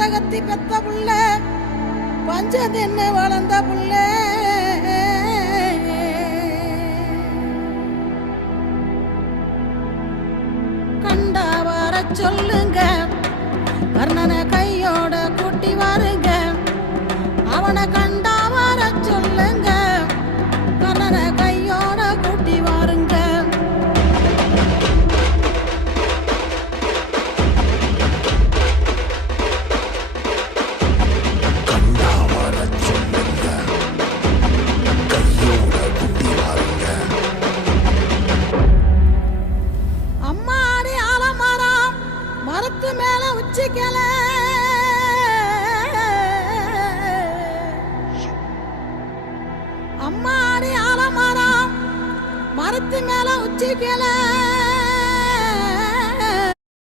பதகத்தி பெத்த புள்ள பஞ்ச தின்னு வளர்ந்த புள்ள கண்டா வர சொல்லுங்க கர்ணனை கையோட கூட்டி வாருங்க அவனை கண்டா வர சொல்லுங்க கர்ணனை கையோட கூட்டி வாருங்க அம்மாடி ஆலமரம் மரத்து மேல உச்சிக்கல அம்மாடி ஆலமரம் மரத்து மேல உச்சிக்கல